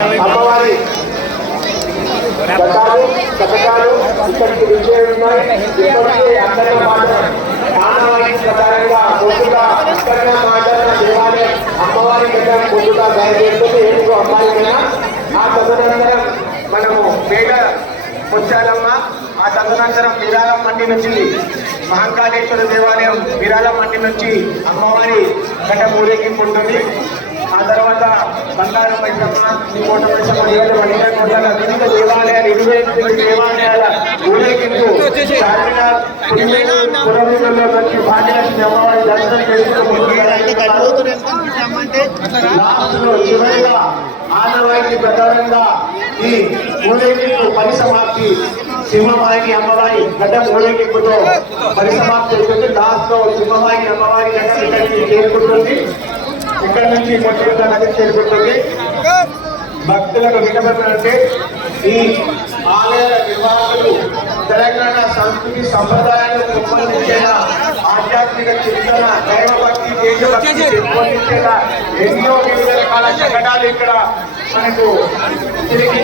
అమ్మవారి శతకాలు ఇక్కడికి విజయఉన్నాయి. ఇప్పటికీ అక్కడ ఆనవాయితీ ప్రకారంగా ముందుగా అక్కడ మాట్లాడిన దేవాలయం అమ్మవారి దగ్గర ముందుగా బయలుదేరుతుంది. ఏనుగు అమ్మాయి మీద ఆ తదనంతరం మనము పేట వచ్చాలమ్మ. ఆ తదనంతరం విరాళం మండి నుంచి మహంకాళేశ్వర దేవాలయం విరాళం మండి నుంచి అమ్మవారి గడ్డ ఊరేగింపు ఉంటుంది. ఆ తర్వాత బంగారం మైసమ్మ, కోట మైసమ్మ, వివిధ దేవాలయాలు 28 దేవాలయాల ఊరేగింపు చార్మినార్ పురవీధుల్లో వచ్చి భాగ్యలక్ష్మి అమ్మవారి దర్శనం చేసుకుంటూ చివరిగా ఆనవాయితీ ప్రకారంగా ఈ ఊరేగింపు పరిసమాప్తి సింహవాహిని అమ్మవారి గడ్డ ఊరేగింపుతో పరిసమాప్తి అవుతుంది. లాస్ట్ లో సింహవాహిని అమ్మవారి గడ్డ ఇక్కడికి చేరుకుంటుంది. ఇక్కడ నుంచి మొట్టమొదటి నది చేరుకుంటుంది. భక్తులకు విన్నపంటే ఈ ఆలయ నిర్వాహకులు తెలంగాణ సంస్కృతి సంప్రదాయాలకు సంబంధించిన ఆధ్యాత్మిక చింతన, దైవభక్తి, దేశభక్తి పెంపొందించేలా ఎన్నో వివిధ రకాల శకటాలు ఇక్కడ మనకు తిరిగి